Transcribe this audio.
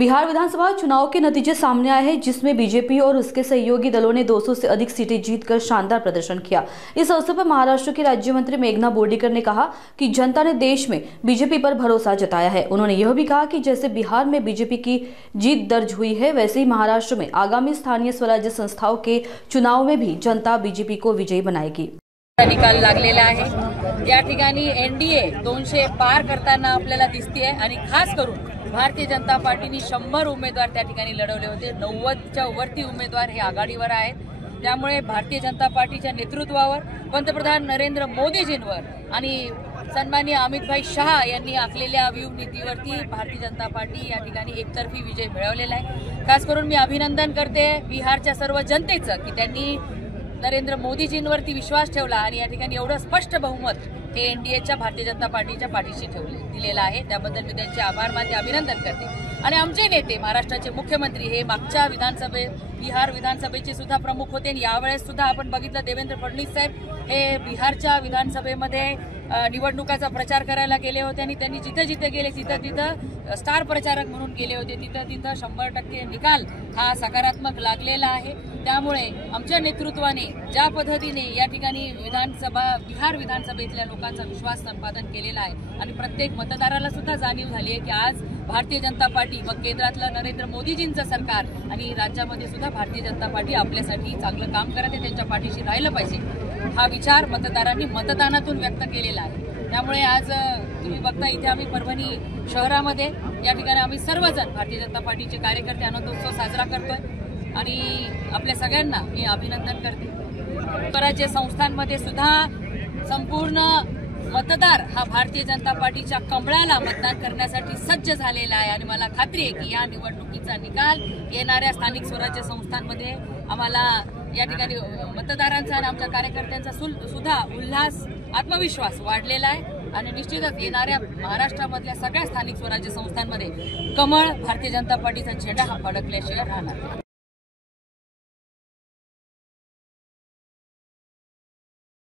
बिहार विधानसभा चुनाव के नतीजे सामने आए हैं, जिसमें बीजेपी और उसके सहयोगी दलों ने 200 से अधिक सीटें जीतकर शानदार प्रदर्शन किया। इस अवसर पर महाराष्ट्र की राज्य मंत्री मेघना बोर्डीकर ने कहा कि जनता ने देश में बीजेपी पर भरोसा जताया है। उन्होंने यह भी कहा कि जैसे बिहार में बीजेपी की जीत दर्ज हुई है, वैसे ही महाराष्ट्र में आगामी स्थानीय स्वराज्य संस्थाओं के चुनाव में भी जनता बीजेपी को विजयी बनाएगी। निकाल लागलेला आहे। या ठिकाणी एनडीए 200 पार करताना आपल्याला दिसते आहे आणि खास करून भारतीय जनता पार्टीने 100 उमेदवार त्या ठिकाणी लढवले होते। 90च्या वरती उमेदवार हे आघाडीवर आहेत। त्यामुळे भारतीय जनता पार्टीच्या नेतृत्वावर पंतप्रधान नरेंद्र मोदीजींवर आणि सन्माननीय अमितभाई शाह यांनी आखलेल्या व्यूह नीतीवरती भारतीय जनता पार्टी या ठिकाणी एकतर्फी विजय मिळवलेला आहे। खास करून मी अभिनंदन करते बिहारच्या सर्व जनतेचं की त्यांनी नरेंद्र मोदीजींवरती विश्वास ठेवला आणि या ठिकाणी एवढं स्पष्ट बहुमत हे एनडीएच्या भारतीय जनता पार्टीच्या पाठीशी दिलेलं आहे। त्याबद्दल मी त्यांचे आभार मानते, अभिनंदन करते। आणि आमचे नेते महाराष्ट्राचे मुख्यमंत्री हे मागच्या बिहार विधानसभेचे सुद्धा प्रमुख होते आणि यावेळेस सुद्धा आपण बघितलं देवेंद्र फडणवीस साहेब हे बिहारच्या विधानसभेमध्ये निवडणुकाचा प्रचार करायला गेले होते आणि त्यांनी जिथे जिथे गेले तिथं स्टार प्रचारक म्हणून गेले होते। तिथं 100% निकाल हा सकारात्मक लागलेला आहे। त्यामुळे आमच्या नेतृत्वाने ज्या पद्धतीने या ठिकाणी बिहार विधानसभेतल्या लोकांचा विश्वास संपादन केलेला आहे आणि प्रत्येक मतदाराला सुद्धा जाणीव झाली आहे की आज भारतीय जनता पार्टी मग केंद्रातलं नरेंद्र मोदीजींचं सरकार आणि राज्यामध्ये सुद्धा भारतीय जनता पार्टी आपल्यासाठी चांगलं काम करत आहे, त्यांच्या पाठीशी राहिलं पाहिजे हा विचार मतदारांनी मतदानातून व्यक्त केलेला आहे। त्यामुळे आज तुम्ही बघता इथे आम्ही परभणी शहरामध्ये या ठिकाणी आम्ही सर्वजण भारतीय जनता पार्टीचे कार्यकर्ते आनंदोत्सव साजरा करतोय आणि आपल्या सगळ्यांना मी अभिनंदन करते। स्वराज्य संस्थांमध्ये सुद्धा संपूर्ण मतदार हा भारतीय जनता पार्टीच्या कमळाला मतदान करण्यासाठी सज्ज झालेला आहे आणि मला खात्री आहे की या निवडणुकीचा निकाल येणाऱ्या स्थानिक स्वराज्य संस्थांमध्ये आम्हाला या ठिकाणी मतदारांचा आणि आमच्या कार्यकर्त्यांचा सुद्धा उल्हास आत्मविश्वास वाढलेला आहे आणि निश्चितच येणाऱ्या महाराष्ट्रामधल्या सगळ्या स्थानिक स्वराज्य संस्थांमध्ये कमळ भारतीय जनता पार्टीचा झेंडा हा फडकल्याशिवाय राहणार।